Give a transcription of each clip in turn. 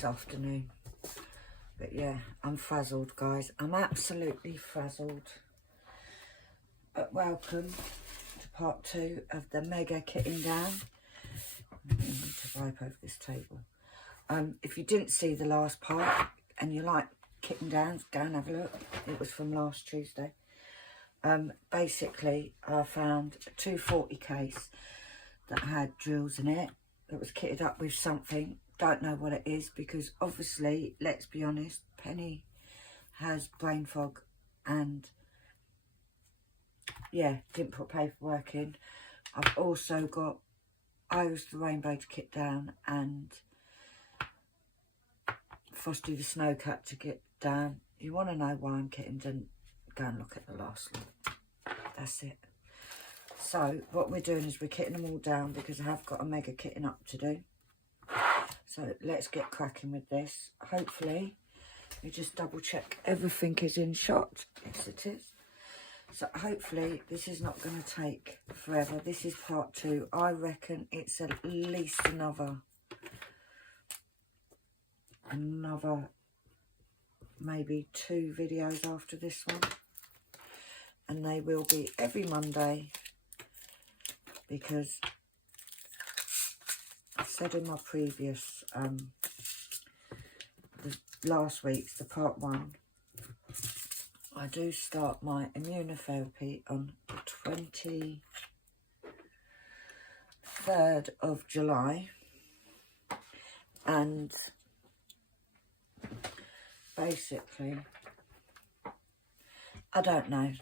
this afternoon. But yeah, I'm frazzled, guys. I'm absolutely frazzled. But welcome to part 2 of the mega kitting down. I need to wipe over this table. If you didn't see the last part and you like kitting downs, go and have a look. It was from last Tuesday. Basically, I found a 240 case that had drills in it. That was kitted up with something. Don't know what it is because obviously, let's be honest, Penny has brain fog and yeah, didn't put paperwork in. I've also got Iris the Rainbow to kit down and Frosty the Snowcat to get down. You want to know why I'm kitting, then go and look at the last one. That's it. So what we're doing is we're kitting them all down because I have got a mega kitting up to do. So let's get cracking with this. Hopefully, we just double check everything is in shot. Yes, it is. So hopefully this is not going to take forever. This is part 2. I reckon it's at least another maybe 2 videos after this one. And they will be every Monday because I said in my previous, the last week's, the part 1, I do start my immunotherapy on the 23rd of July. And basically, I don't know,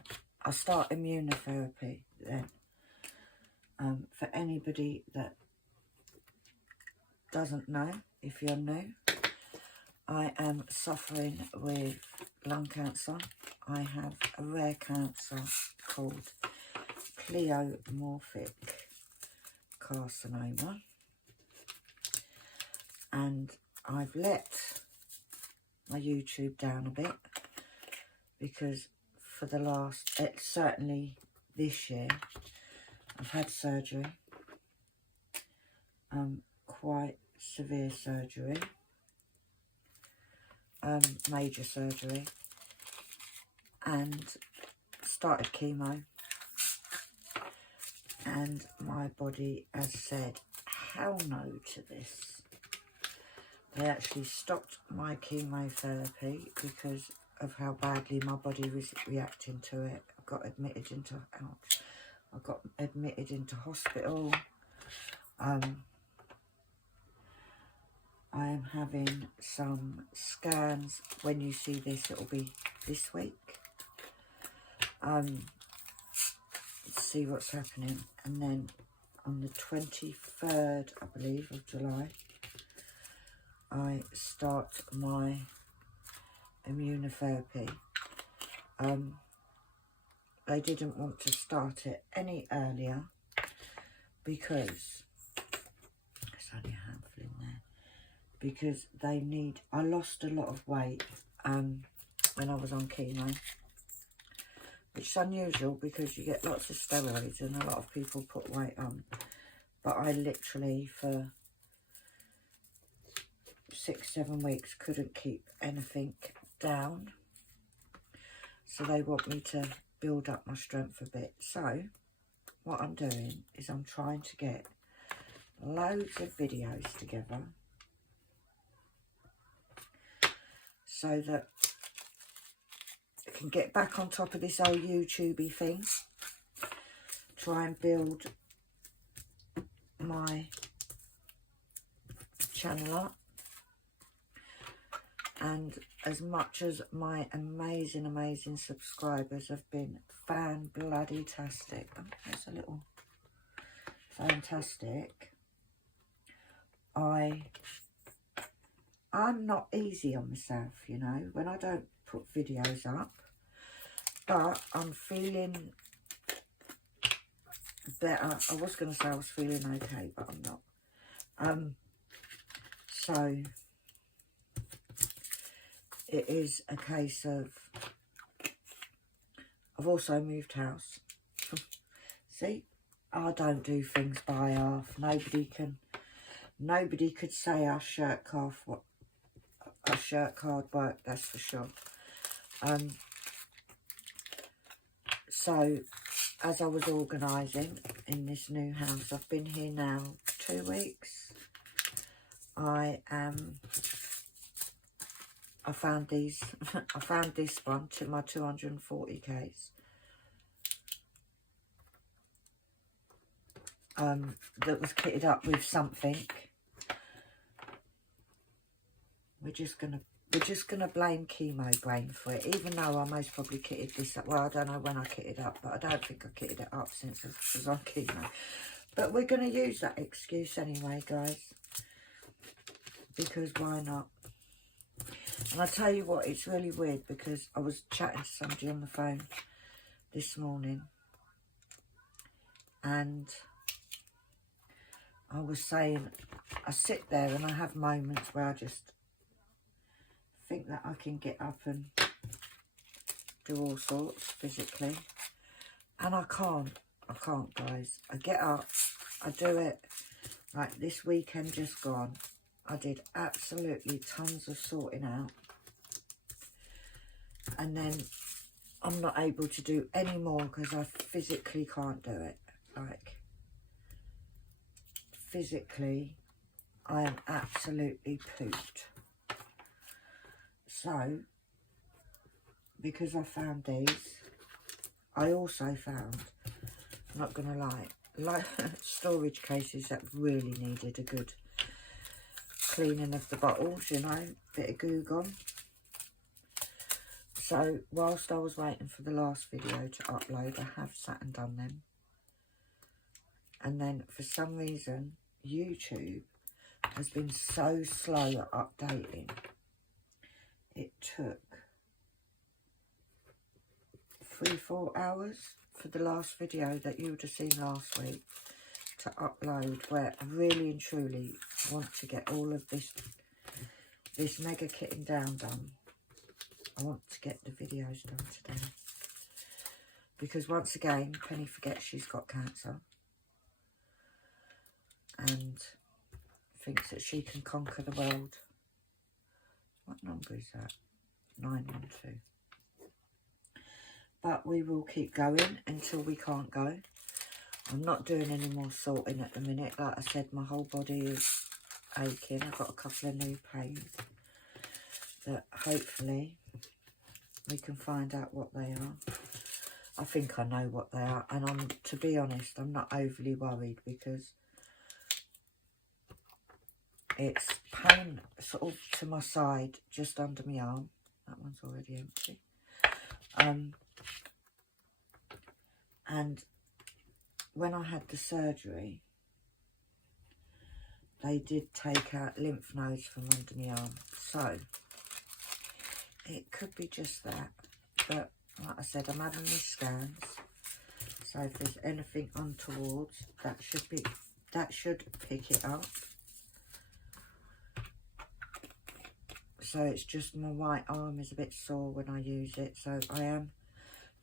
I start immunotherapy then. For anybody that doesn't know, if you're new, I am suffering with lung cancer. I have a rare cancer called pleomorphic carcinoma, and I've let my YouTube down a bit because for the last, certainly this year, I've had surgery, quite severe surgery, major surgery, and started chemo, and my body has said hell no to this. They actually stopped my chemotherapy because of how badly my body was reacting to it. I got admitted into, ouch, I got admitted into hospital. I am having some scans. When you see this, it'll be this week. Let's see what's happening. And then on the 23rd, I believe, of July, I start my immunotherapy. They didn't want to start it any earlier because there's only a handful in there. Because they need, I lost a lot of weight when I was on chemo, which is unusual because you get lots of steroids and a lot of people put weight on. But I literally for 6-7 weeks couldn't keep anything down. So they want me to build up my strength a bit. So what I'm doing is I'm trying to get loads of videos together so that I can get back on top of this old YouTubey thing, try and build my channel up. And as much as my amazing subscribers have been fan-bloody-tastic, oh, there's a little fantastic, I'm not easy on myself, you know, when I don't put videos up, but I'm feeling better. I was going to say I was feeling okay, but I'm not. So it is a case of, I've also moved house. See, I don't do things by half. Nobody could say I shirk off shirt card work, that's for sure. So, as I was organising in this new house, I've been here now 2 weeks. I found these. I found this one to my 240 case. That was kitted up with something. We're just gonna blame Chemo Brain for it, even though I most probably kitted this up. Well, I don't know when I kitted up, but I don't think I kitted it up since I was on chemo. But we're gonna use that excuse anyway, guys, because why not? And I tell you what, it's really weird because I was chatting to somebody on the phone this morning, and I was saying, I sit there and I have moments where I just think that I can get up and do all sorts physically, and I can't, guys. I get up, I do it. Like this weekend just gone, I did absolutely tons of sorting out, and then I'm not able to do any more because I physically can't do it. Like, physically, I am absolutely pooped. So, because I found these, I also found, I'm not going to lie, like storage cases that really needed a good cleaning of the bottles, you know, bit of goo gone. So, whilst I was waiting for the last video to upload, I have sat and done them. And then, for some reason, YouTube has been so slow at updating. It took 3-4 hours for the last video that you would have seen last week to upload, where I really and truly want to get all of this mega kitting down done. I want to get the videos done today. Because once again, Penny forgets she's got cancer. And thinks that she can conquer the world. What number is that? 912. But we will keep going until we can't go. I'm not doing any more sorting at the minute. Like I said, my whole body is aching. I've got a couple of new pains that hopefully we can find out what they are. I think I know what they are. And to be honest, I'm not overly worried because it's pain sort of to my side, just under my arm. That one's already empty. And when I had the surgery, they did take out lymph nodes from under my arm. So, it could be just that. But, like I said, I'm having these scans. So, if there's anything untoward, that should pick it up. So it's just my right arm is a bit sore when I use it. So I am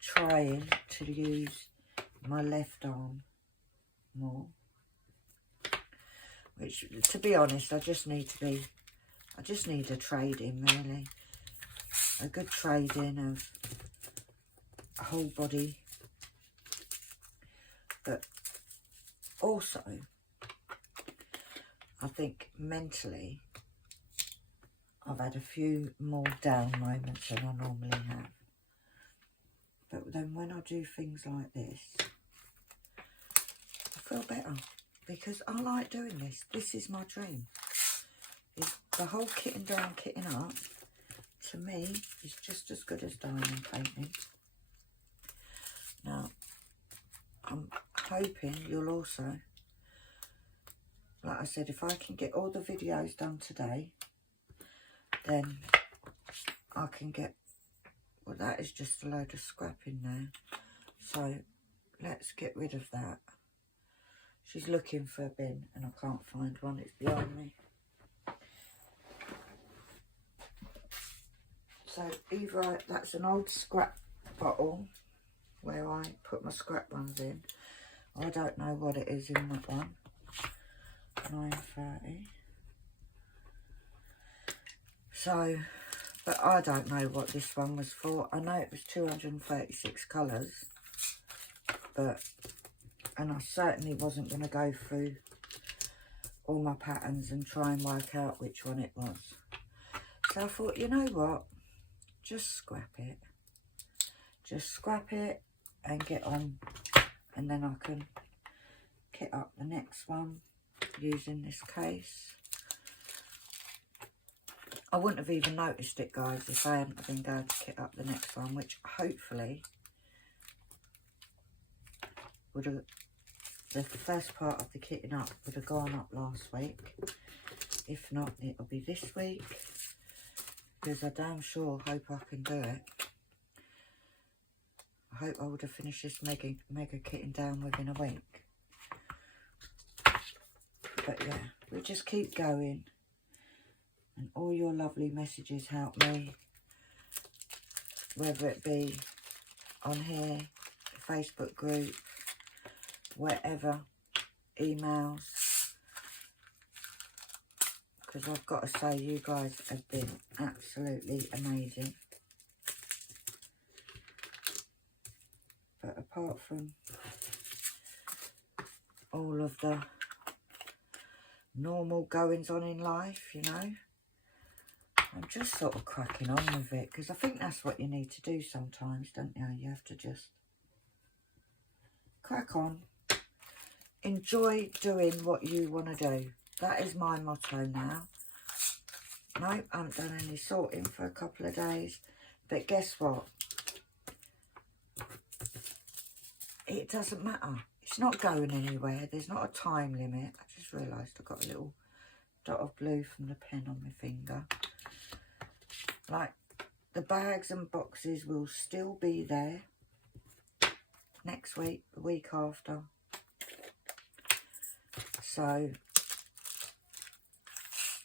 trying to use my left arm more. Which, to be honest, I just need a trade-in, really. A good trade-in of a whole body. But also, I think mentally, I've had a few more down moments than I normally have. But then when I do things like this, I feel better. Because I like doing this. This is my dream. The whole kitting down, kitting up, to me, is just as good as diamond painting. Now, I'm hoping you'll also, like I said, if I can get all the videos done today, then I can get, well, that is just a load of scrap in there. So let's get rid of that. She's looking for a bin and I can't find one. It's behind me. So either that's an old scrap bottle where I put my scrap ones in. I don't know what it is in that one. 930. So, but I don't know what this one was for. I know it was 236 colours, but, and I certainly wasn't going to go through all my patterns and try and work out which one it was. So I thought, you know what, just scrap it. Just scrap it and get on, and then I can kit up the next one using this case. I wouldn't have even noticed it, guys, if I hadn't been going to kit up the next one, which hopefully would have, the first part of the kitting up would have gone up last week. If not, it'll be this week, because I damn sure hope I can do it. I hope I would have finished this mega kitting down within a week. But yeah, we just keep going. And all your lovely messages help me, whether it be on here, the Facebook group, wherever, emails. Because I've got to say, you guys have been absolutely amazing. But apart from all of the normal goings on in life, you know, I'm just sort of cracking on with it, because I think that's what you need to do sometimes, don't you? You have to just crack on, enjoy doing what you want to do. That is my motto now. No, I haven't done any sorting for a couple of days, but guess what? It doesn't matter. It's not going anywhere. There's not a time limit. I just realised I got a little dot of blue from the pen on my finger. Like, the bags and boxes will still be there next week, the week after. So,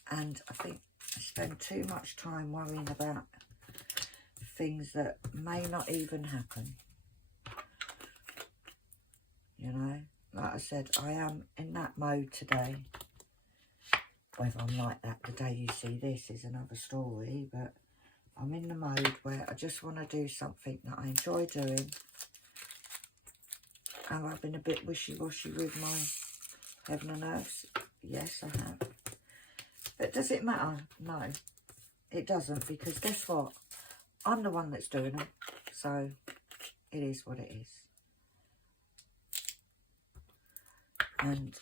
and I think I spend too much time worrying about things that may not even happen. You know, like I said, I am in that mode today. Whether I'm like that the day you see this is another story, but I'm in the mode where I just want to do something that I enjoy doing. Have I been a bit wishy-washy with my heaven and earth? Yes, I have. But does it matter? No, it doesn't, because guess what? I'm the one that's doing them, so it is what it is. And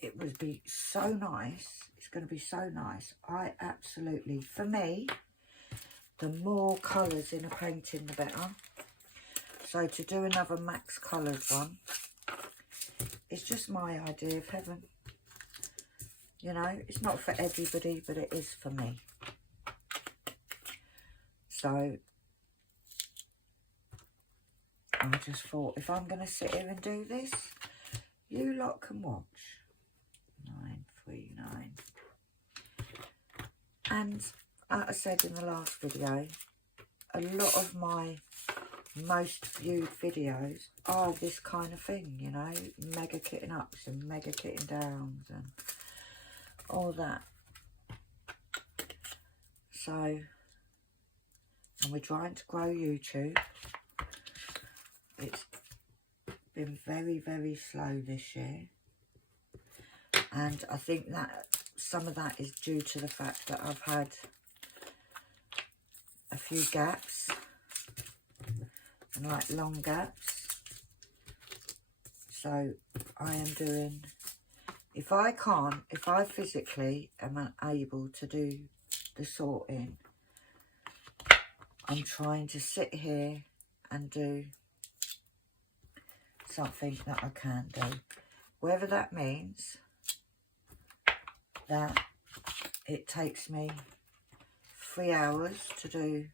it would be so nice. It's going to be so nice. I absolutely, for me, the more colours in a painting, the better. So to do another max coloured one, it's just my idea of heaven. You know, it's not for everybody, but it is for me. So I just thought, if I'm going to sit here and do this, you lot can watch. 939. And like I said in the last video, a lot of my most viewed videos are this kind of thing, you know, mega kitting ups and mega kitting downs and all that. So, and we're trying to grow YouTube. It's been very, very slow this year. And I think that some of that is due to the fact that I've had a few gaps, and like long gaps. So I am doing, if I physically am unable to do the sorting, I'm trying to sit here and do something that I can do. Whether that means that it takes me 3 hours to do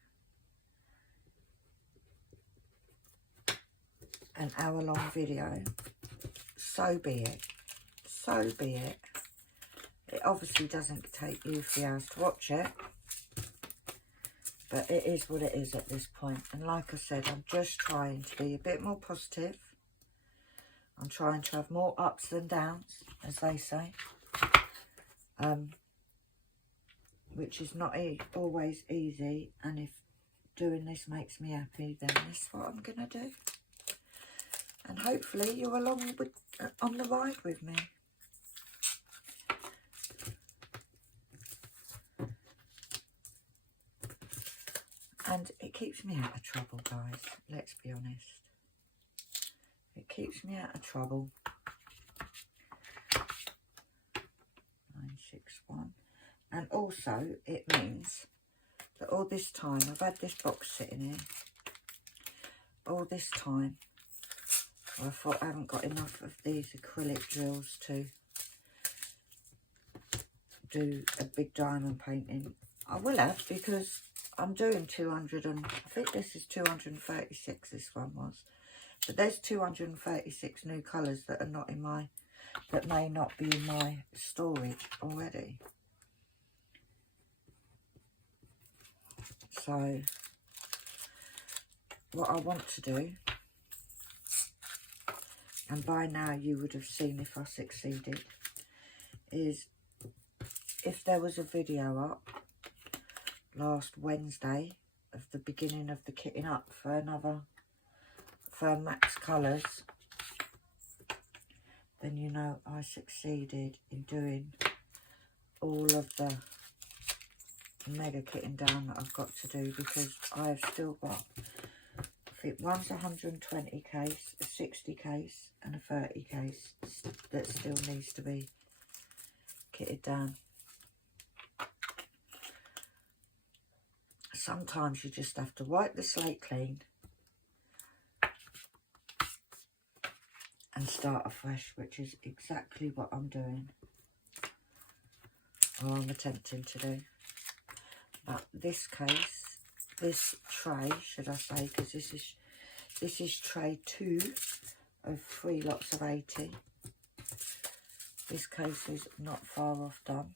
an hour-long video, so be it. So be it. It obviously doesn't take you 3 hours to watch it, but it is what it is at this point. And like I said, I'm just trying to be a bit more positive. I'm trying to have more ups than downs, as they say. which is not always easy, and if doing this makes me happy, then that's what I'm going to do. And hopefully you're along with, on the ride with me. And it keeps me out of trouble, guys, let's be honest. It keeps me out of trouble. 961. And also, it means that all this time, I've had this box sitting here, all this time, I thought I haven't got enough of these acrylic drills to do a big diamond painting. I will have, because I'm doing 200 and, I think this is 236, this one was. But there's 236 new colours that are not in my, that may not be in my storage already. So, what I want to do, and by now you would have seen if I succeeded, is if there was a video up last Wednesday of the beginning of the kitting up for Max Colours, then you know I succeeded in doing all of the mega kitting down that I've got to do, because I've still got, I think one's 120 case, a 60 case and a 30 case that still needs to be kitted down. Sometimes you just have to wipe the slate clean and start afresh, which is exactly what I'm doing, or I'm attempting to do. But this case, this tray, should I say, because this is tray 2 of 3 lots of 80. This case is not far off done.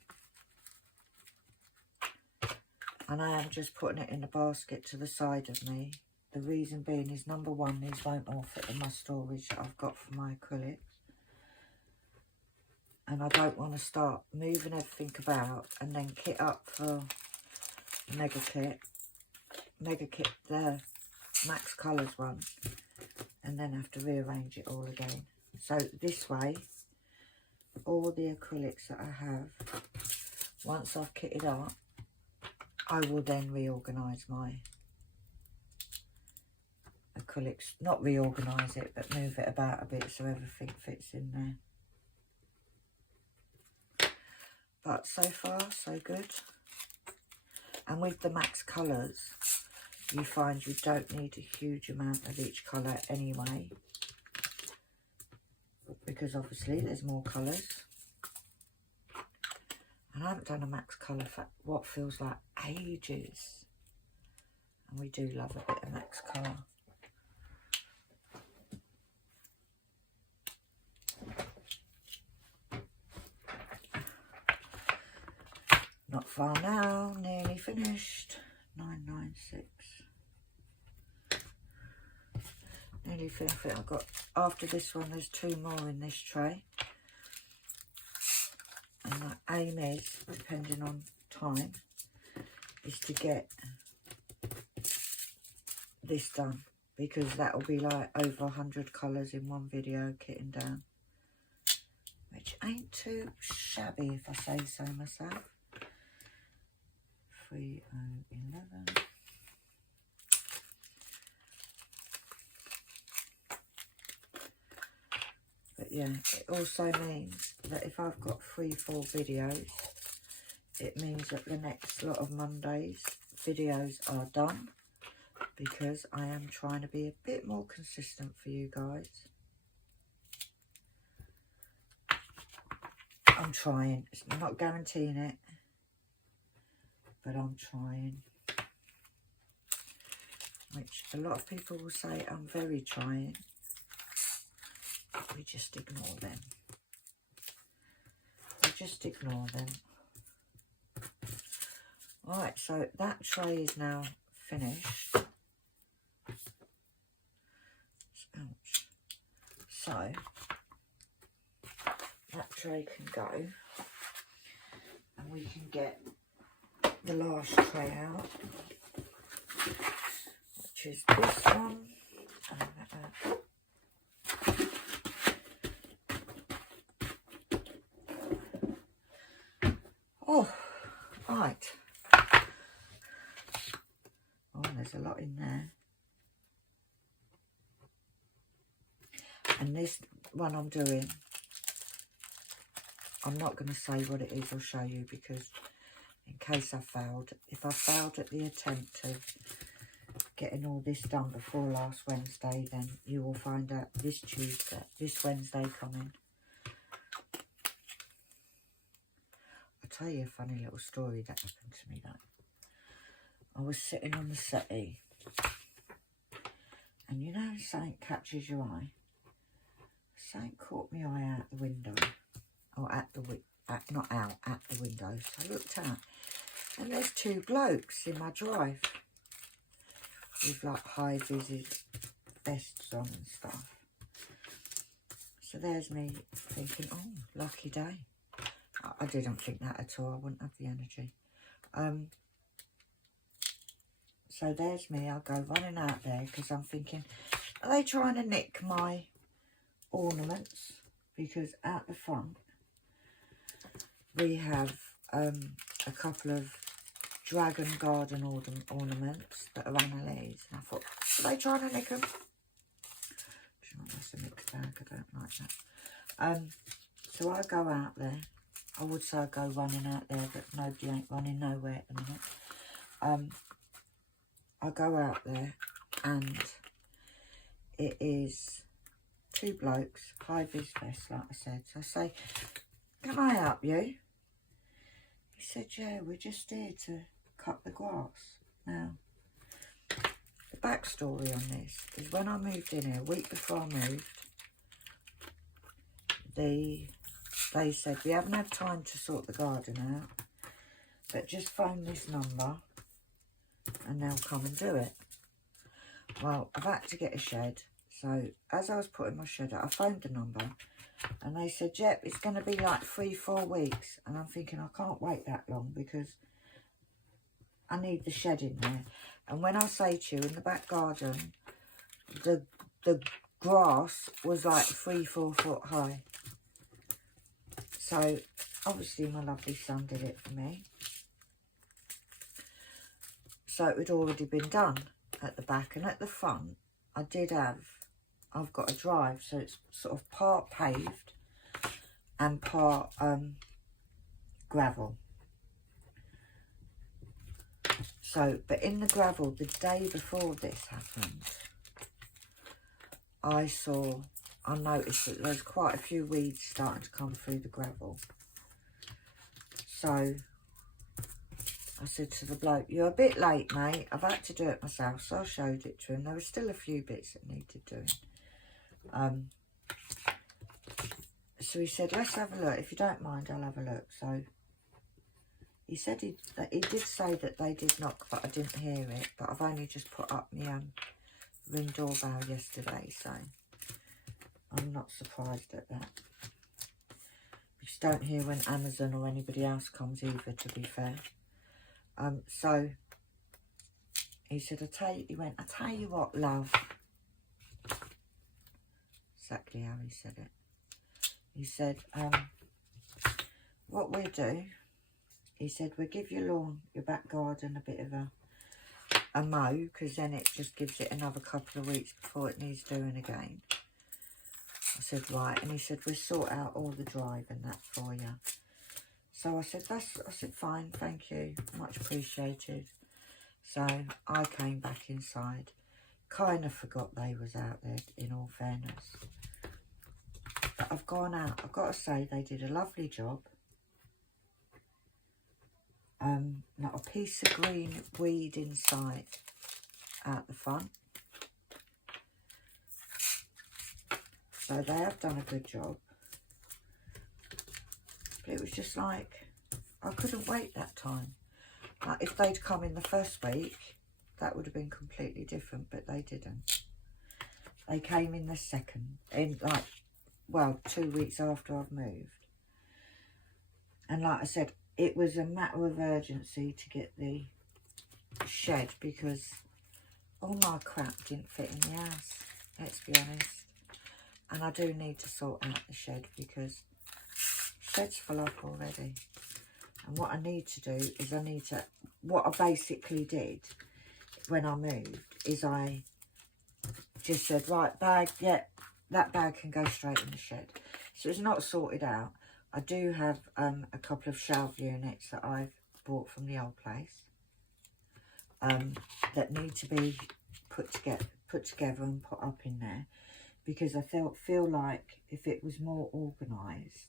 And I am just putting it in a basket to the side of me. The reason being is, number one, these won't all fit in my storage that I've got for my acrylics. And I don't want to start moving everything about and then kit up for Mega Kit, the Max Colours one, and then have to rearrange it all again. So this way, all the acrylics that I have, once I've kitted up, I will then reorganise my acrylics. Not reorganise it, but move it about a bit so everything fits in there. But so far, so good. And with the Max Colours, you find you don't need a huge amount of each colour anyway, because obviously there's more colours. And I haven't done a Max Colour for what feels like ages. And we do love a bit of Max Colour. Not far now, nearly finished. 996. Nearly finished. I've got, after this one, there's 2 more in this tray. And my aim is, depending on time, is to get this done, because that will be like over 100 colours in one video kitting down, which ain't too shabby if I say so myself. 3011. But yeah, it also means that if I've got 3-4 videos, it means that the next lot of Mondays videos are done, because I am trying to be a bit more consistent for you guys. I'm trying. I'm not guaranteeing it, but I'm trying. Which a lot of people will say I'm very trying. We just ignore them. We just ignore them. Alright, so that tray is now finished. Ouch. So, that tray can go. And we can get the last tray out, which is this one. Oh, right. Oh, there's a lot in there. And this one I'm doing, I'm not going to say what it is or show you, because in case I failed, if I failed at the attempt of getting all this done before last Wednesday, then you will find out this Wednesday coming. I'll tell you a funny little story that happened to me though. I was sitting on the settee, and you know something catches your eye? Something caught my eye out the window, or not out, at the window. So I looked out, and there's two blokes in my drive with like high-vis vests on and stuff. So there's me thinking, oh, lucky day. I didn't think that at all. I wouldn't have the energy. So there's me. I'll go running out there because I'm thinking, are they trying to nick my ornaments? Because out the front we have a couple of dragon garden ornaments that are Annalise, and I thought, are they trying to nick them? That's a mixed bag, I don't like that. So I go out there. I would say I go running out there, but nobody ain't running nowhere at the minute. I go out there, and it is two blokes, high-vis vests, like I said. So I say, can I help you? He said, yeah, we're just here to cut the grass. Now, the backstory on this is when I moved in here, a week before I moved, they said, we haven't had time to sort the garden out, but just phone this number and they'll come and do it. Well, I've had to get a shed. So as I was putting my shed out, I phoned the number and they said, yep, it's going to be like 3-4 weeks. And I'm thinking, I can't wait that long because I need the shed in there. And when I say to you, in the back garden, the grass was like 3-4 foot high. So obviously my lovely son did it for me. So it had already been done at the back, and at the front I've got a drive, so it's sort of part paved and part gravel. So, but in the gravel, the day before this happened, I noticed that there's quite a few weeds starting to come through the gravel. So I said to the bloke, you're a bit late, mate. I've had to do it myself. So I showed it to him. There were still a few bits that needed doing. So he said, let's have a look. If you don't mind, I'll have a look. So he said he did say that they did knock, but I didn't hear it. But I've only just put up my Ring doorbell yesterday, so I'm not surprised at that. You just don't hear when Amazon or anybody else comes either, to be fair. So he said, I tell you what, love. Exactly how he said it. He said, what we'll do, he said, we'll give your lawn, your back garden, a bit of a mow, because then it just gives it another couple of weeks before it needs doing again. I said, right. And he said, we'll sort out all the drive and that for you. So I said, fine, thank you, much appreciated. So I came back inside, kind of forgot they was out there, in all fairness. But I've gone out, I've got to say, they did a lovely job. Not a piece of green weed in sight out the front. So they have done a good job. But it was just like, I couldn't wait that time. Like, if they'd come in the first week, that would have been completely different, but they didn't. They came in the second, well, 2 weeks after I've moved. And like I said, it was a matter of urgency to get the shed because all my crap didn't fit in the house, let's be honest. And I do need to sort out the shed because shed's full up already. And what I need to do is what I basically did when I moved is I just said, right, bag, yeah, that bag can go straight in the shed. So it's not sorted out. I do have a couple of shelf units that I've bought from the old place that need to be put together and put up in there, because I feel like if it was more organised,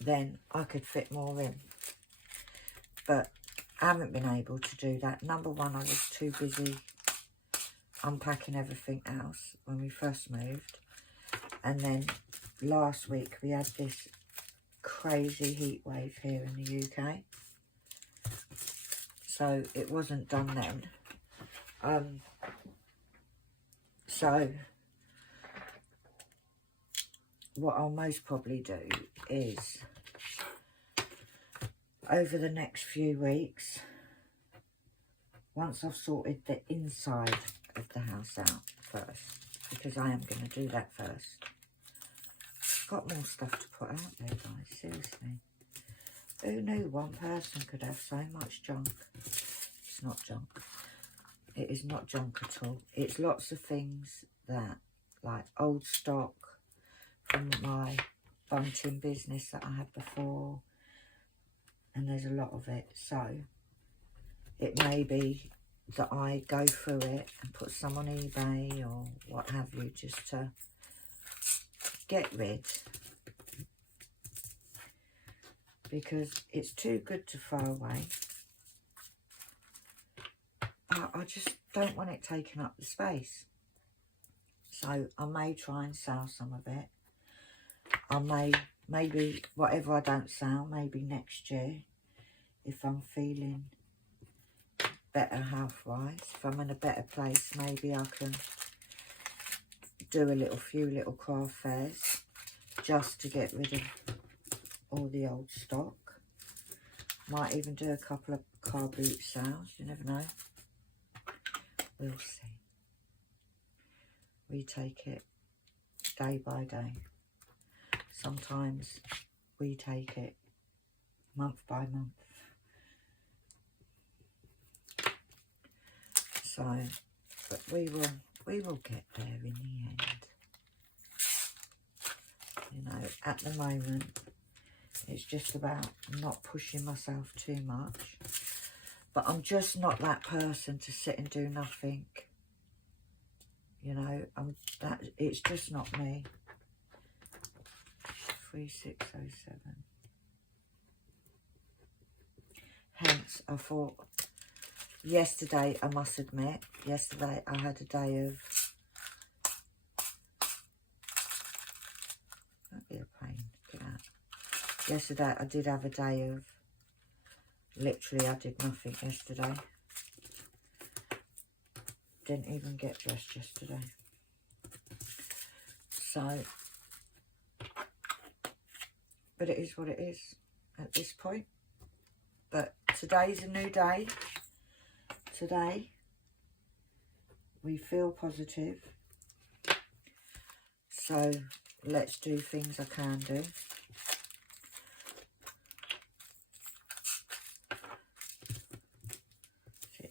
then I could fit more in. But I haven't been able to do that. Number one, I was too busy unpacking everything else when we first moved. And then last week we had this crazy heat wave here in the UK. So it wasn't done then. So what I'll most probably do is over the next few weeks, once I've sorted the inside of the house out first, because I am going to do that first. Got more stuff to put out there, guys, seriously. Who knew one person could have so much junk? It's not junk. It is not junk at all. It's lots of things that, like old stock from my bunting business that I had before. And there's a lot of it. So it may be that I go through it and put some on eBay or what have you, just to get rid, because it's too good to throw away. I just don't want it taking up the space. So I may try and sell some of it. I may, maybe whatever I don't sell, maybe next year, if I'm feeling better health-wise, if I'm in a better place, maybe I can do a few little craft fairs just to get rid of all the old stock. Might even do a couple of car boot sales, you never know. We'll see. We take it day by day. Sometimes we take it month by month. So, but we will get there in the end. You know, at the moment, it's just about not pushing myself too much. But I'm just not that person to sit and do nothing. You know, it's just not me. 3607. Hence, I thought, yesterday, I must admit, yesterday I had a day of, that'd be a pain, look at that. Yesterday I did have a day of, literally I did nothing yesterday. Didn't even get dressed yesterday. So, but it is what it is at this point. But today's a new day. Today, we feel positive. So, let's do things I can do.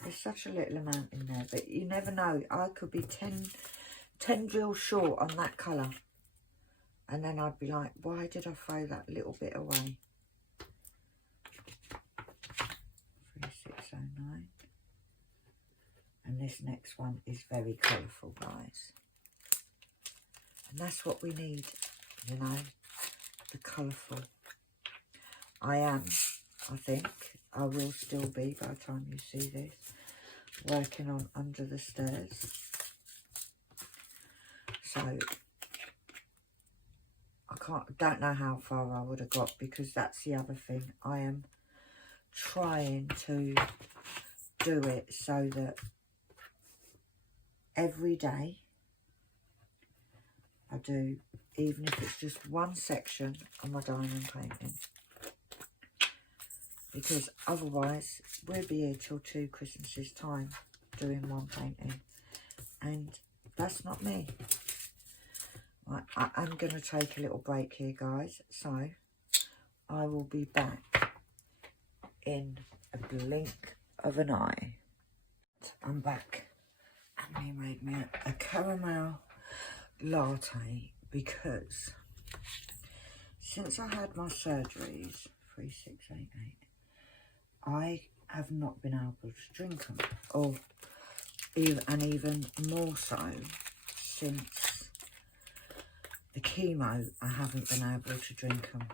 There's such a little amount in there, but you never know. I could be 10 drills short on that colour. And then I'd be like, why did I throw that little bit away? 3609. And this next one is very colourful, guys. And that's what we need, you know, the colourful. I think, I will still be, by the time you see this, working on Under the Stairs. So, don't know how far I would have got, because that's the other thing. I am trying to do it so that every day I do, even if it's just one section on my diamond painting. because otherwise we'll be here till 2 Christmases time doing one painting, and that's not me. Right, I'm going to take a little break here, guys, so I will be back in a blink of an eye. I'm back, and he made me a caramel latte because since I had my surgeries, 3, 6, 8, 8, I have not been able to drink them, and even more so since the chemo, I haven't been able to drink them.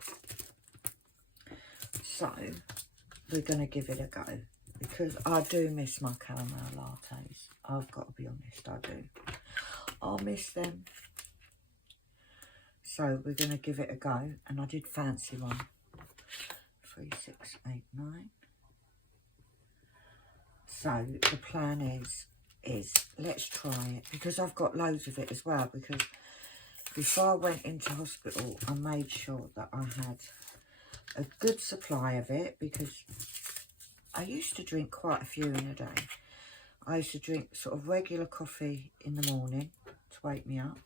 So we're going to give it a go, because I do miss my caramel lattes. I've got to be honest, I do. I'll miss them. So we're going to give it a go, and I did fancy one. 3, 6, 8, 9. So the plan is let's try it, because I've got loads of it as well, because before I went into hospital I made sure that I had a good supply of it, because I used to drink quite a few in a day. I used to drink sort of regular coffee in the morning to wake me up,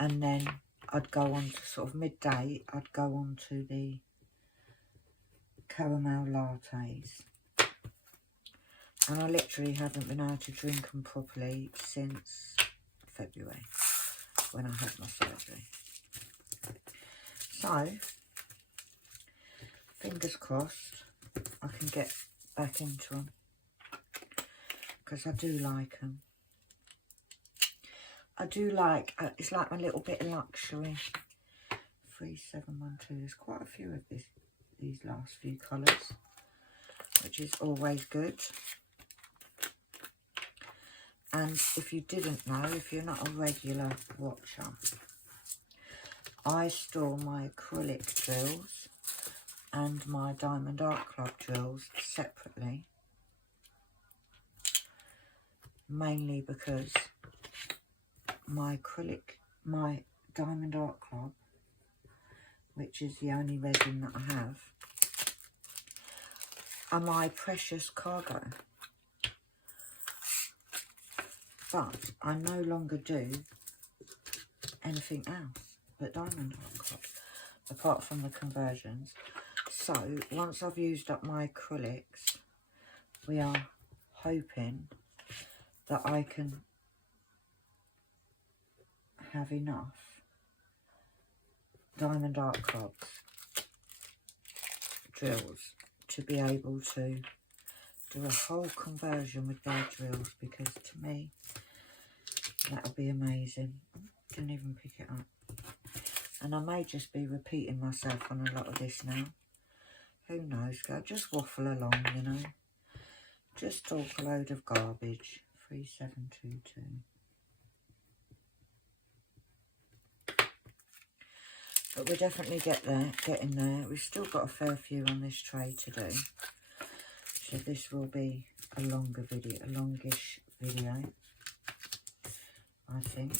and then I'd go on to sort of midday, I'd go on to the caramel lattes. And I literally haven't been able to drink them properly since February, when I had my surgery. So, fingers crossed, I can get back into them, because I do like them. I do like, it's like my little bit of luxury. 3, 7, 1, 2. There's quite a few of these last few colours, which is always good. And if you didn't know, if you're not a regular watcher, I store my acrylic drills and my Diamond Art Club drills separately, mainly because my Diamond Art Club, which is the only resin that I have, are my precious cargo. But I no longer do anything else but Diamond Art Club, apart from the conversions. So once I've used up my acrylics, we are hoping that I can have enough Diamond Art Clubs drills to be able to do a whole conversion with their drills, because to me that'll be amazing. Didn't even pick it up. And I may just be repeating myself on a lot of this now. Who knows? Go just waffle along, you know. Just talk a load of garbage. 3722. But we'll definitely getting there. We've still got a fair few on this tray to do. So this will be a longer video, a longish video, I think.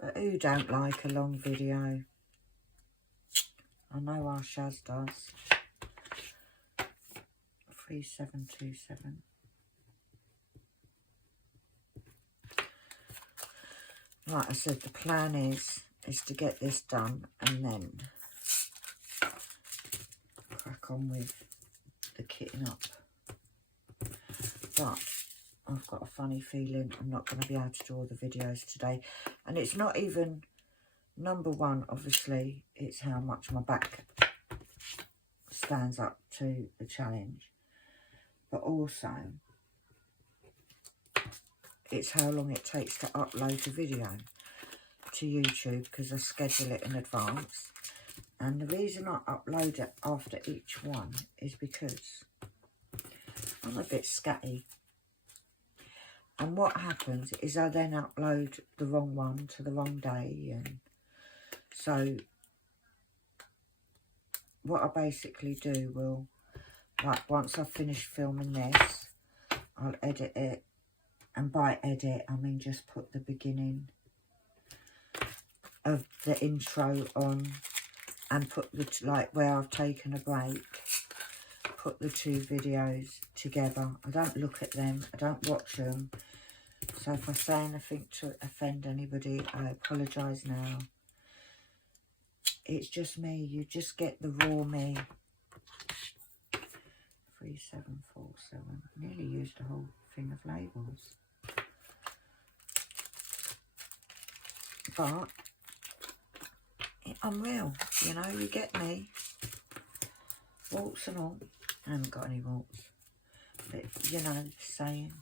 But who don't like a long video? I know our Shaz does. 3727. Like I said, the plan is to get this done and then crack on with the kitting up. But I've got a funny feeling I'm not going to be able to do all the videos today. And it's not even, number one, obviously, it's how much my back stands up to the challenge. But also, it's how long it takes to upload the video to YouTube, because I schedule it in advance. And the reason I upload it after each one is because I'm a bit scatty. And what happens is I then upload the wrong one to the wrong day. And so what I basically do will, like once I've finished filming this, I'll edit it. And by edit, I mean just put the beginning of the intro on, and put the, like where I've taken a break, put the two videos together. I don't look at them, I don't watch them. So if I say anything to offend anybody, I apologise now. It's just me, you just get the raw me. 3747, I nearly used a whole thing of labels. But I'm real, you know, you get me. Warts and all. I haven't got any warts. But, you know, saying,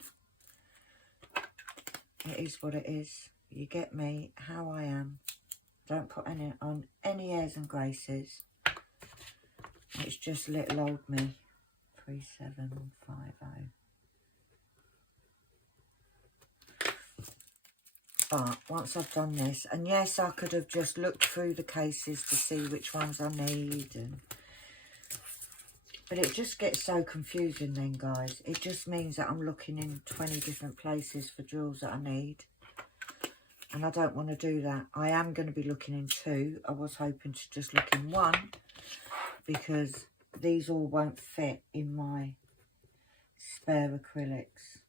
it is what it is. You get me, how I am. Don't put any on any airs and graces. It's just little old me. 3750. But once I've done this, and yes, I could have just looked through the cases to see which ones I need, but it just gets so confusing then, guys. It just means that I'm looking in 20 different places for jewels that I need, and I don't want to do that. I am going to be looking in 2. I was hoping to just look in 1, because these all won't fit in my spare acrylics.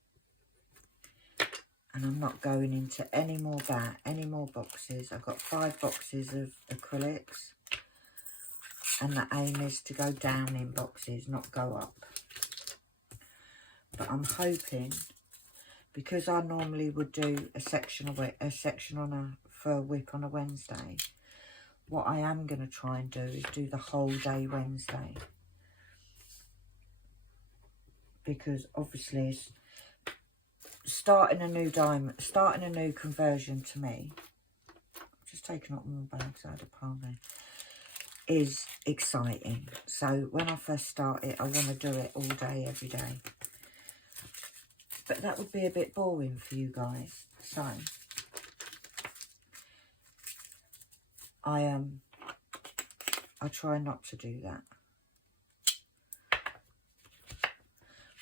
And I'm not going into any more boxes. I've got 5 boxes of acrylics. And the aim is to go down in boxes, not go up. But I'm hoping, because I normally would do a section for a whip on a Wednesday, what I am going to try and do is do the whole day Wednesday. Because obviously it's starting a new conversion to me, just taking up more bags out of pile there, is exciting. So when I first start it, I want to do it all day, every day. But that would be a bit boring for you guys. So I try not to do that.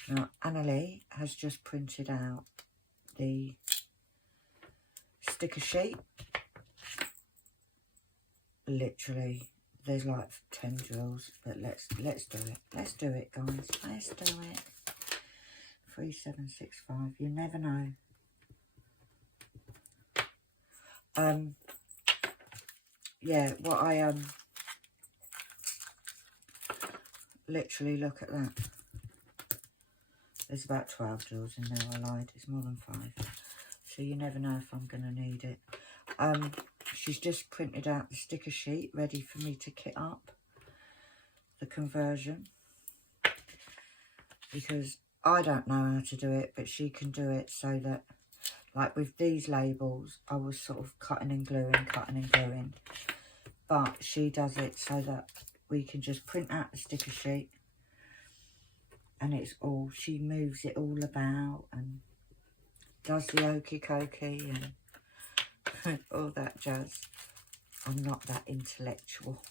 Now, Annalie has just printed out the sticker sheet. Literally, there's like 10 jewels, but let's do it. Let's do it, guys. Let's do it. 3765. You never know. Yeah, what I literally, look at that. There's about 12 jewels in there. I lied. It's more than 5. So you never know if I'm going to need it. She's just printed out the sticker sheet ready for me to kit up the conversion. Because I don't know how to do it, but she can do it so that, like with these labels, I was sort of cutting and gluing. But she does it so that we can just print out the sticker sheet. And it's all, she moves it all about and does the okey cokey and all that jazz. I'm not that intellectual.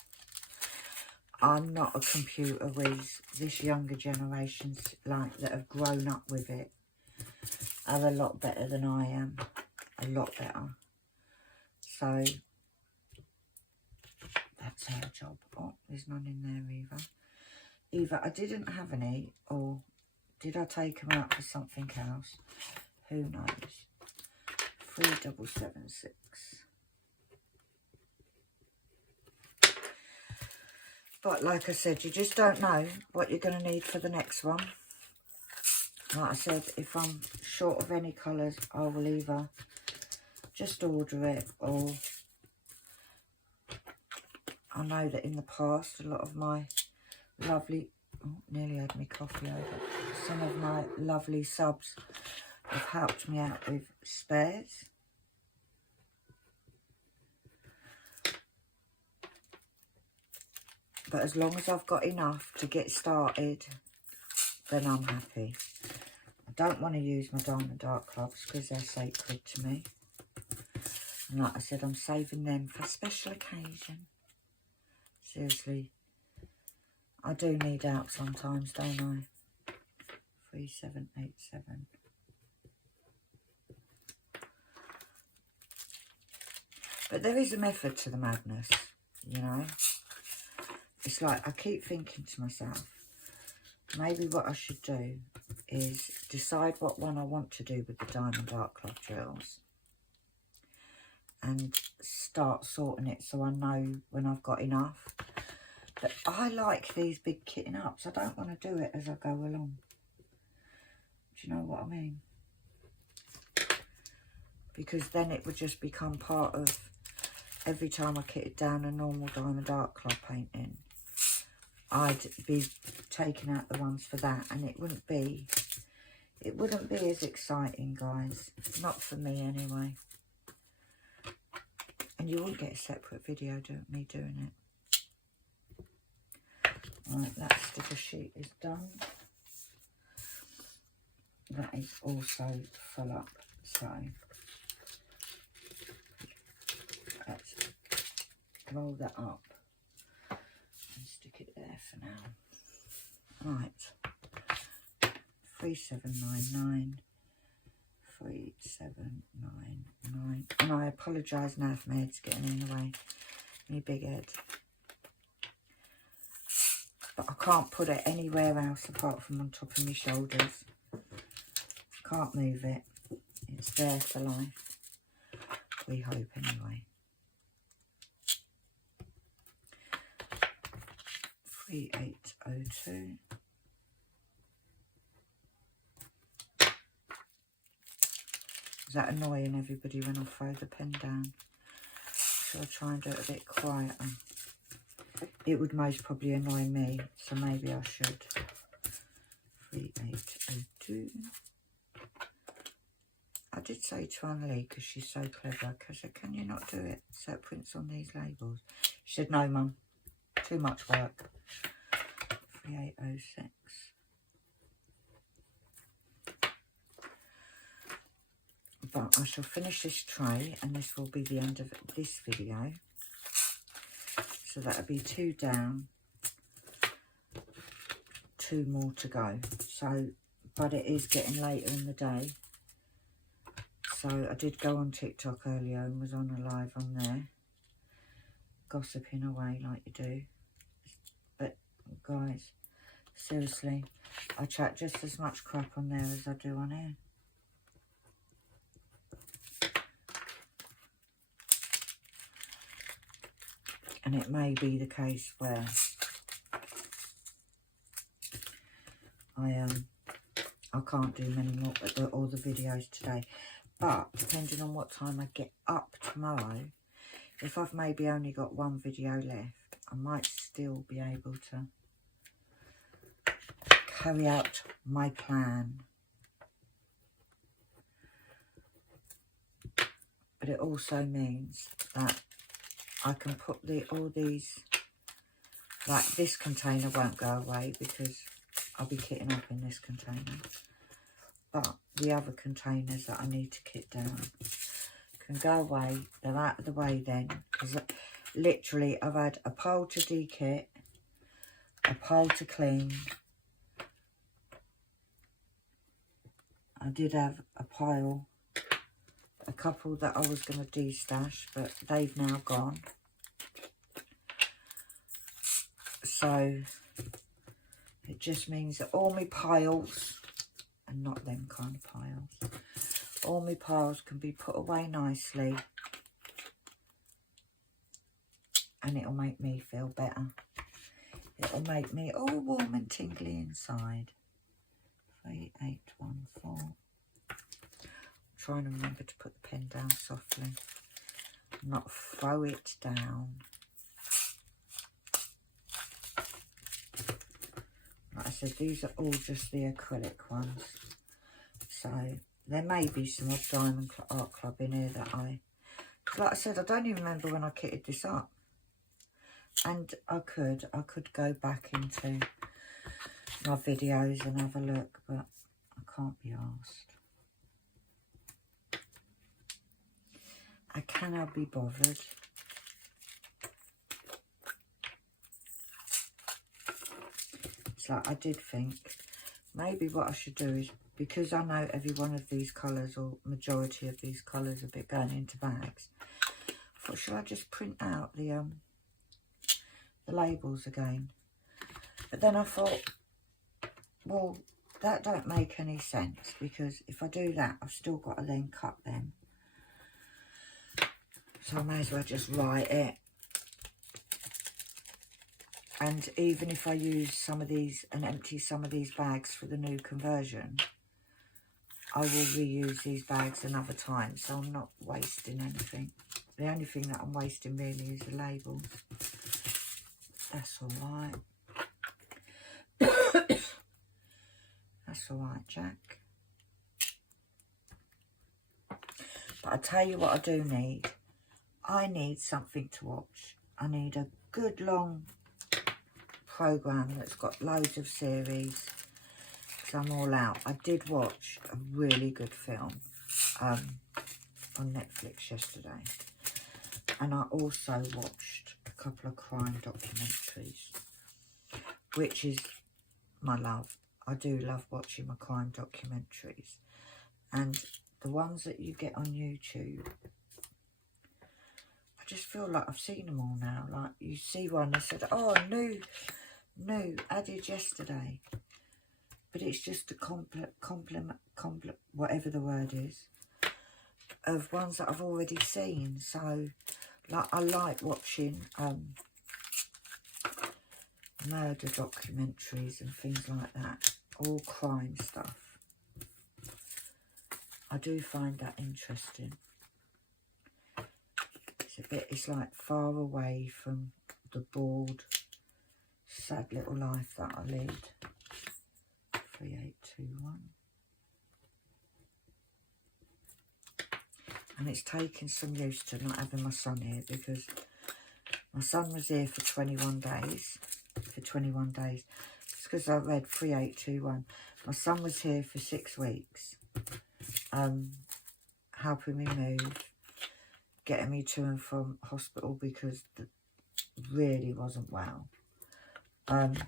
I'm not a computer whiz. This younger generation's like that have grown up with it are a lot better than I am. A lot better. So that's her job. Oh, there's none in there either. Either I didn't have any, or did I take them out for something else? Who knows? 3776. But like I said, you just don't know what you're going to need for the next one. Like I said, if I'm short of any colours, I will either just order it, or I know that in the past, a lot of my lovely, oh, nearly had me coffee over. Some of my lovely subs have helped me out with spares. But as long as I've got enough to get started, then I'm happy. I don't want to use my diamond art clubs because they're sacred to me. And like I said, I'm saving them for a special occasion. Seriously. I do need out sometimes, don't I? 3787. But there is a method to the madness, you know. it's like I keep thinking to myself, maybe what I should do is decide what one I want to do with the diamond art club drills and start sorting it so I know when I've got enough. But I like these big kitting ups. I don't want to do it as I go along. Do you know what I mean? Because then it would just become part of every time I kitted down a normal diamond art club painting. I'd be taking out the ones for that, and it wouldn't be as exciting, guys. Not for me anyway. And you wouldn't get a separate video of me doing it. Right, that sticker sheet is done. That is also full up, so let's roll that up and stick it there for now. Right, 3799, 3799, and I apologise now if my head's getting in the way, my big head. But I can't put it anywhere else apart from on top of my shoulders. Can't move it. It's there for life. We hope anyway. 3802. Is that annoying everybody when I throw the pen down? Should I try and do it a bit quieter? It would most probably annoy me, so maybe I should. 3802. I did say to Annalie, because she's so clever, because I said, can you not do it so it prints on these labels? She said, no, Mum, too much work. 3806. But I shall finish this tray, and this will be the end of this video. So that'll be 2 down, 2 more to go. So, but it is getting later in the day. So I did go on TikTok earlier and was on a live on there, gossiping away like you do. But guys, seriously, I chat just as much crap on there as I do on here. And it may be the case where I can't do many more all the videos today. But depending on what time I get up tomorrow, if I've maybe only got 1 video left, I might still be able to carry out my plan. But it also means that I can put all these, like this container won't go away because I'll be kitting up in this container. But the other containers that I need to kit down can go away. They're out of the way then, because literally I've had a pile to de-kit, a pile to clean. I did have a pile, a couple that I was going to de-stash, but they've now gone. So it just means that all my piles, and not them kind of piles, all my piles can be put away nicely, and it'll make me feel better. It'll make me all warm and tingly inside. 3814. Trying to remember to put the pen down softly, not throw it down. Like I said, these are all just the acrylic ones, so there may be some odd diamond art club in here that like I said, I don't even remember when I kitted this up, and I could go back into my videos and have a look, but I can't be arsed. I cannot be bothered. It's like I did think maybe what I should do is, because I know every one of these colours, or majority of these colours, are going into bags, I thought, should I just print out the the labels again. But then I thought, well, that don't make any sense, because if I do that, I've still got to then cut them. So I may as well just write it. And even if I use some of these and empty some of these bags for the new conversion, I will reuse these bags another time, so I'm not wasting anything. The only thing that I'm wasting really is the labels. That's all right. That's all right, Jack. But I tell you what I do need. I need something to watch. I need a good long program that's got loads of series, because I'm all out. I did watch a really good film on Netflix yesterday, and I also watched a couple of crime documentaries, which is my love. I do love watching my crime documentaries, and the ones that you get on YouTube, I just feel like I've seen them all now. Like, you see one, they said, oh, new added yesterday, but it's just a compliment, whatever the word is, of ones that I've already seen. So, like, I like watching murder documentaries and things like that, all crime stuff. I do find that interesting. It's like far away from the bored, sad little life that I lead. 3821. And it's taken some use to not having my son here, because my son was here for 21 days. It's because I read 3821. My son was here for 6 weeks, helping me move, getting me to and from hospital because really wasn't well. And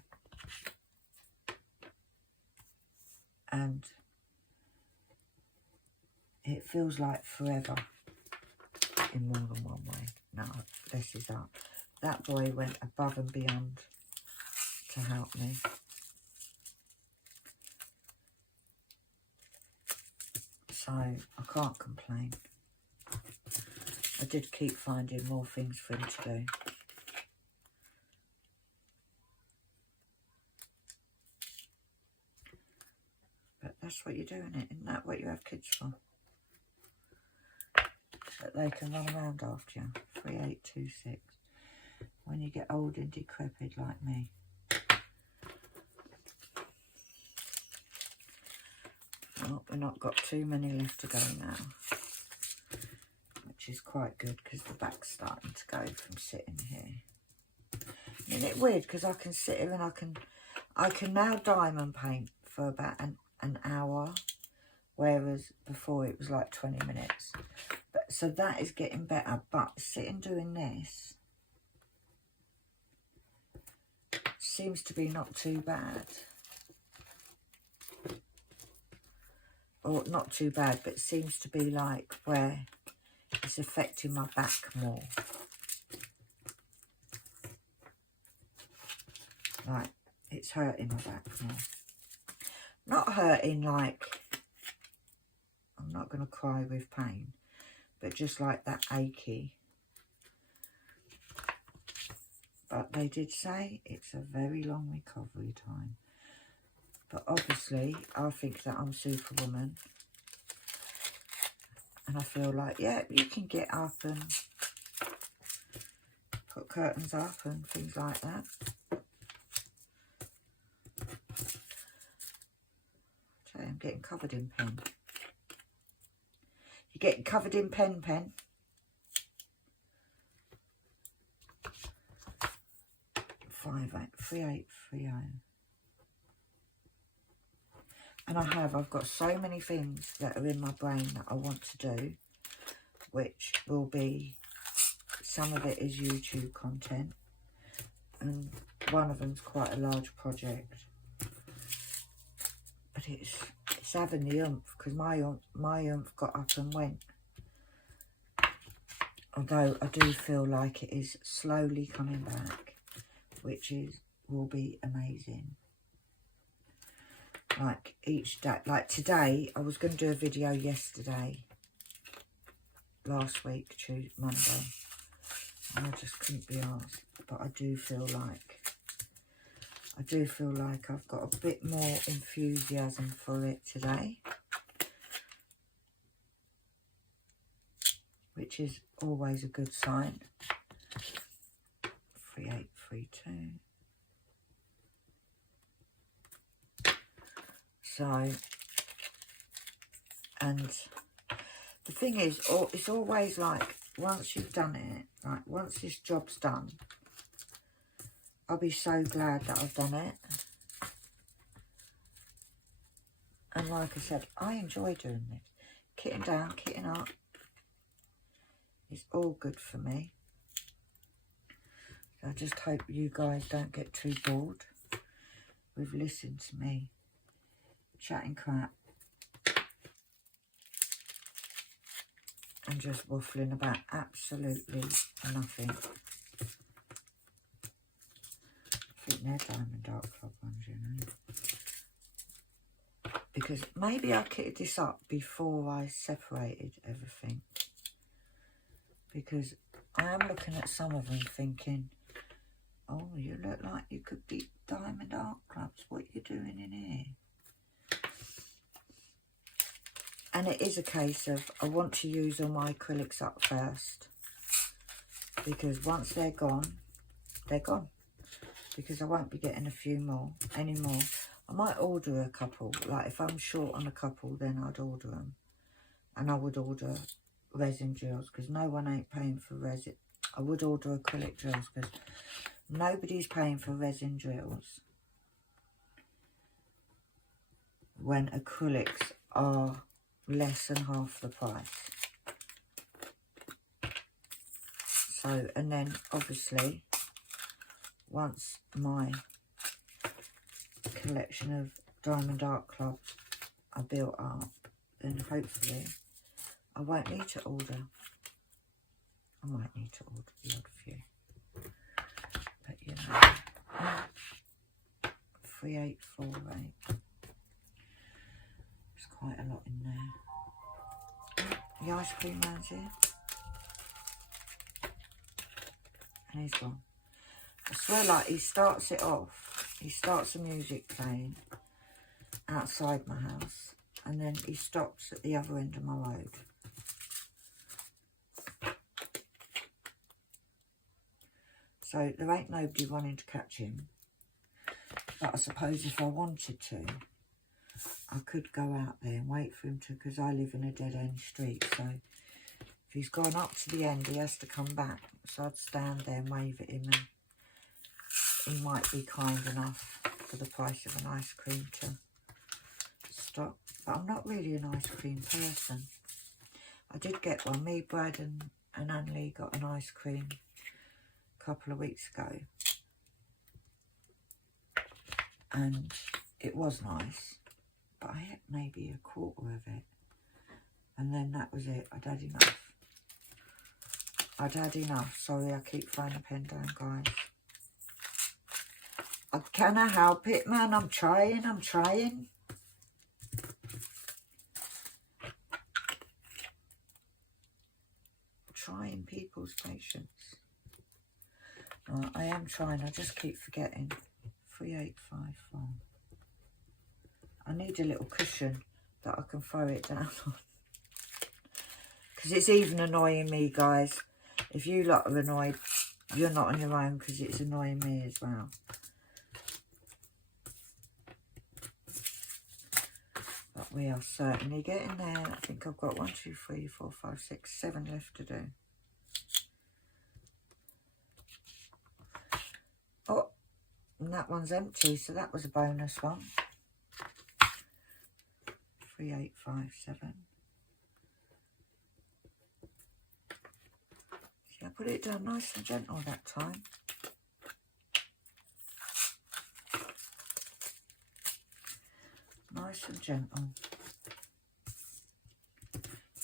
it feels like forever in more than one way. No, this is that. That boy went above and beyond to help me. So I can't complain. I did keep finding more things for him to do. But that's what you're doing, isn't that what you have kids for? That they can run around after you. 3826. When you get old and decrepit like me. Well, we've not got too many left to go now, which is quite good because the back's starting to go from sitting here. Isn't it weird? Because I can sit here and I can now diamond paint for about an hour, whereas before it was like 20 minutes. But so that is getting better. But sitting doing this seems to be not too bad. Or not too bad, but it seems to be like where it's affecting my back more. Like, it's hurting my back more. Not hurting like, I'm not going to cry with pain, but just like that achy. But they did say it's a very long recovery time. But obviously, I think that I'm Superwoman. And I feel like, yeah, you can get up and put curtains up and things like that. Okay, I'm getting covered in pen. You're getting covered in pen. 3830. And I've got so many things that are in my brain that I want to do, which will be, some of it is YouTube content, and one of them's quite a large project. But it's having the oomph, because my oomph got up and went. Although I do feel like it is slowly coming back. which will be amazing. Like each day, like today, I was going to do a video yesterday, last week, Monday, and I just couldn't be asked. But I do feel like I've got a bit more enthusiasm for it today, which is always a good sign. 3832. So, and the thing is, it's always like, once you've done it, like once this job's done, I'll be so glad that I've done it. And like I said, I enjoy doing this. Kitting down, kitting up. It's all good for me. So I just hope you guys don't get too bored with listening to me chatting crap and just waffling about absolutely nothing. I think they're Diamond Dark Club ones, you know. Because maybe I kitted this up before I separated everything. Because I am looking at some of them thinking, oh, you look like you could be Diamond Art Clubs. What you doing in here? And it is a case of I want to use all my acrylics up first. Because once they're gone, they're gone. Because I won't be getting a few more anymore. I might order a couple. Like if I'm short on a couple, then I'd order them. And I would order resin gels because no one ain't paying for resin. I would order acrylic gels because nobody's paying for resin gels when acrylics are less than half the price. So, and then obviously once my collection of Diamond Art Clubs are built up, then hopefully I won't need to order. I might need to order the odd few. But you know, 3848. There's quite a lot in there. The ice cream man's here. And he's gone. I swear, like, he starts it off. He starts the music playing outside my house. And then he stops at the other end of my road. So there ain't nobody wanting to catch him. But I suppose if I wanted to, I could go out there and wait for him to, because I live in a dead-end street. So if he's gone up to the end, he has to come back. So I'd stand there and wave at him, and he might be kind enough for the price of an ice cream to stop. But I'm not really an ice cream person. I did get one. Me, Brad and Anne-Lee got an ice cream a couple of weeks ago. And it was nice. But I had maybe a quarter of it. And then that was it. I'd had enough. I'd had enough. Sorry, I keep throwing a pen down, guys. I cannot help it, man. I'm trying. Trying people's patience. I am trying. I just keep forgetting. 3854. I need a little cushion that I can throw it down on. Because it's even annoying me, guys. If you lot are annoyed, you're not on your own, because it's annoying me as well. But we are certainly getting there. I think I've got 1, 2, 3, 4, 5, 6, 7 left to do. Oh, and that one's empty, so that was a bonus one. 3857. See, I put it down nice and gentle that time. Nice and gentle.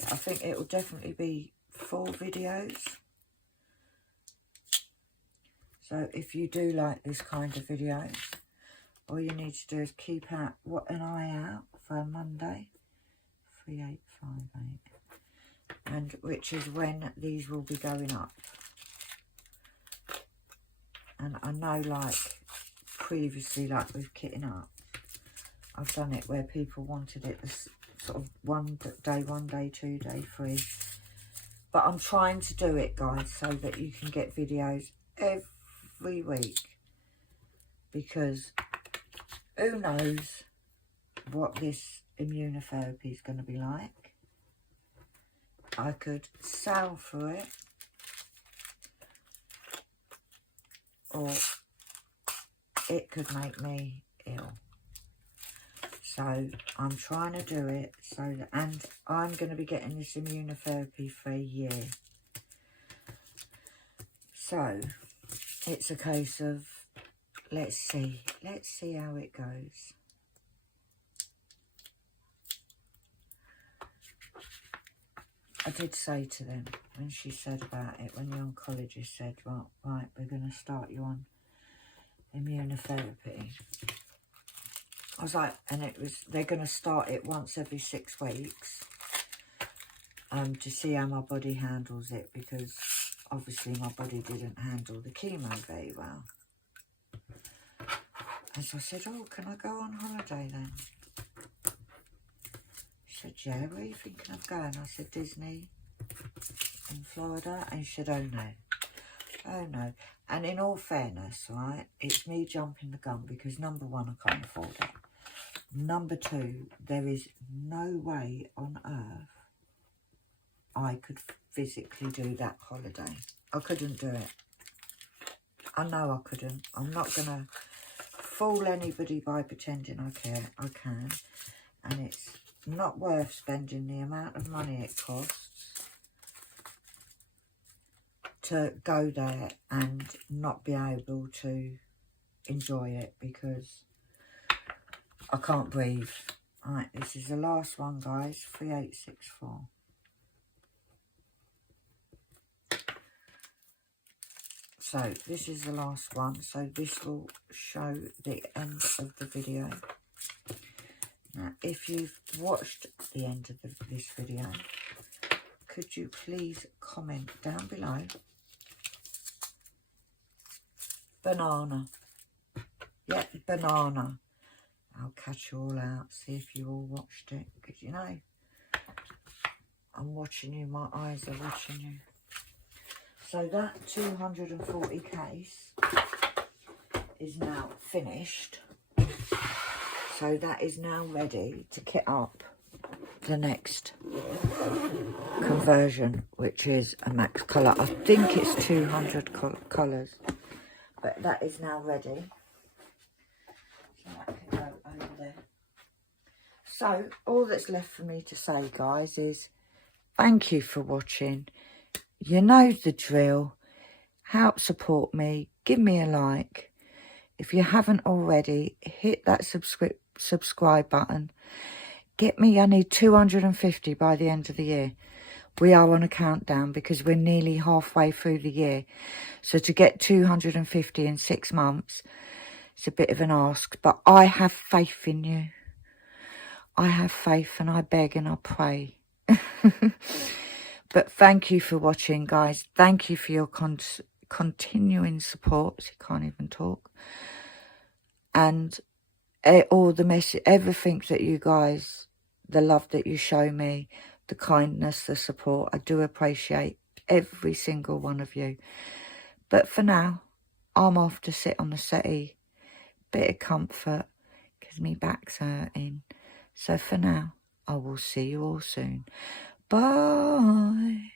Yeah, I think it will definitely be 4 videos. So if you do like this kind of videos, all you need to do is keep an eye out for Monday, 3858, and which is when these will be going up. And I know, like previously, like with kitting up, I've done it where people wanted it as sort of one day, 2 day, 3. But I'm trying to do it, guys, so that you can get videos every week, because who knows what this immunotherapy is going to be like. I could sail through it, or it could make me ill. So I'm trying to do it so that, and I'm going to be getting this immunotherapy for a year. So it's a case of, let's see how it goes. I did say to them when she said about it, when the oncologist said, well, right, we're going to start you on immunotherapy. I was like, and it was, they're going to start it once every 6 weeks to see how my body handles it, because obviously my body didn't handle the chemo very well. And so I said, oh, can I go on holiday then? She said, yeah, where are you thinking of going? I said, Disney in Florida. And she said, oh no. Oh no. And in all fairness, right, it's me jumping the gun, because number one, I can't afford it. Number two, there is no way on earth I could physically do that holiday. I couldn't do it. I know I couldn't. I'm not going to fool anybody by pretending I can. And it's not worth spending the amount of money it costs to go there and not be able to enjoy it, because I can't breathe. Right, this is the last one, guys. 3864. So this is the last one. So this will show the end of the video. Now, if you've watched the end of this video, could you please comment down below? Banana. Yeah, banana. I'll catch you all out, see if you all watched it, because you know, I'm watching you, my eyes are watching you. So that 240 case is now finished. So that is now ready to kit up the next conversion, which is a max colour. I think it's 200 colours, but that is now ready. So that can go over there. So all that's left for me to say, guys, is thank you for watching. You know the drill. Help support me. Give me a like. If you haven't already, hit that subscribe button. Get me, I need 250 by the end of the year. We are on a countdown because we're nearly halfway through the year. So to get 250 in 6 months, it's a bit of an ask. But I have faith in you. I have faith, and I beg and I pray. But thank you for watching, guys. Thank you for your continuing support. I can't even talk. And all the message, everything that you guys, the love that you show me, the kindness, the support, I do appreciate every single one of you. But for now, I'm off to sit on the settee. Bit of comfort, because my back's hurting. So for now, I will see you all soon. Bye.